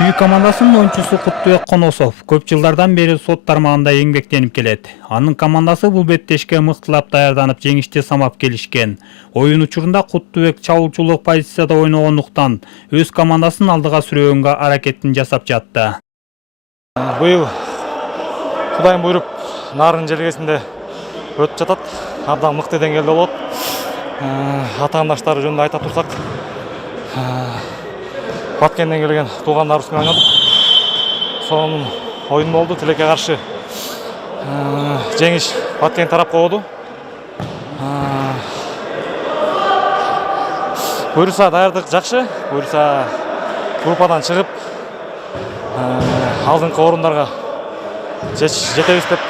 Чүй командасынын оюнчусу Куттубек Коносов көп жылдардан бери сот тармагында эмгектенип келет. Анын командасы бул беттешке мыктылап даярданып жеңишти самап келишкен. Оюн учурунда Куттубек чабуулчулук позицияда ойногондуктан өз командасын алдыга сүрөөнгө аракетин жасап жатты. Быйыл Кудайым буйруп Нарын желегесинде өтүп жатат. Абдан мыкты деңгээлде болот. Атаандаштары жөнүндө айта турсак, Баткенден келген туугандарыбыз менен ойнодук. Сонун оюн болду. Тилекке каршы жеңиш Баткен тарапка болду. Буюрса даярдык жакшы. Буюрса группадан чыгып алдыңкы орундарга жетебиз деп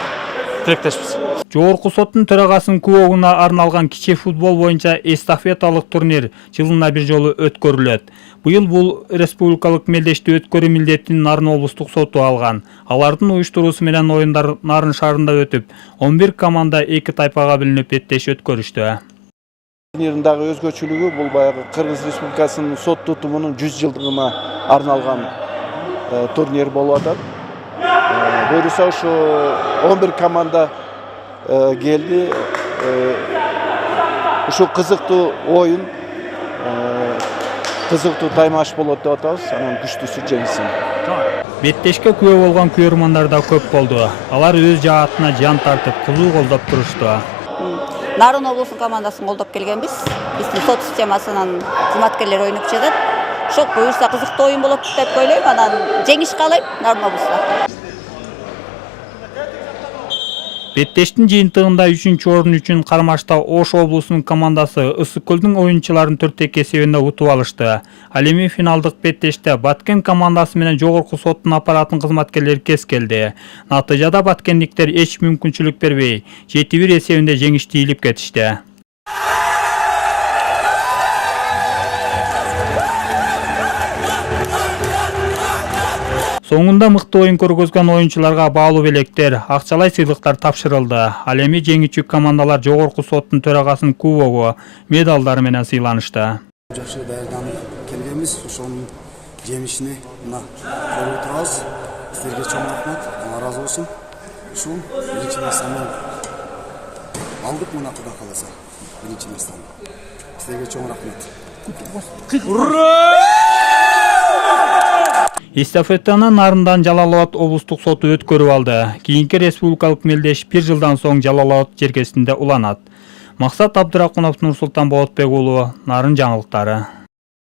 тилектешпиз. Жогорку соттун төрагасынын күбөгүнө арналган кичи футбол боюнча эстафеталык турнир жылына бир жолу өткөрүлөт. Быйыл бул республикалык мелдешти өткөрүү милдетин Нарын облустук соту алган. Алардын уюштуруусу менен оюндар Нарын шаарында өтүп, 11 команда 2 тайпага бөлүнүп беттеш өткөрүштү. Турнирдагы өзгөчөлүгү бул баягы Кыргыз Республикасынын сот тутумунун 100 жылдыгына арналган турнир болуп атат. Буюрса ушу 11 команда geldi. Şu kızıktı oyun, kızıktı taymaş болот деп атабыз. Анан күчтүүсү жеңсин. Беттешке күбө болгон күйөрмандар да көп болду. Алар өз жаатына жан тартып, кызуу колдоп турушту. Нарын облусунун командасын колдоп келгенбиз. Биздин сот системасынын кызматкерлери ойноп жатат. Шок буюрса кызыктуу оюн болот деп ойлойм. Анан жеңиш каалайм Нарын облусуна. Беттештин жыйынтыгында 3-орун үчүн Кармашта Ош облусунун командасы Ысык көлдүн оюнчуларын 4-2 эсебинде утуп алышты. Ал эми финалдык беттеште Баткен командасы менен жогорку соттун аппаратынын кызматкерлери кес келди. Натыйжада баткендиктер эч мүмкүнчүлүк бербей, 7-1 эсебинде жеңишти ийилип кетишти. Соңунда мыкты оюн көргөзгөн оюнчуларга баалуу белектер, акчалай сыйлыктар тапшырылды. Ал эми жеңүүчү командалар жогорку соттун төрагасынын кубогу, медалдары менен сыйланышты. Жакшы даярданып келгенбиз, ошонун жемишине мына көрүп турабыз. Силерге чоң рахмат, Алла разы болсун. Ушул биринчи местаны алдык, мына Кудай кааласа. Биринчи местаны. Силерге чоң рахмат. Ура! Эстафетаны Нарындан Жалал Абад облустук соту өткөрүп алды. Кийинки республикалык мелдеш 1 жылдан соң Жалал Абад жергесинде уланат. Максат Абдыракуновдун Нурсултан Болотбек уулу, Нарын жаңылыктары.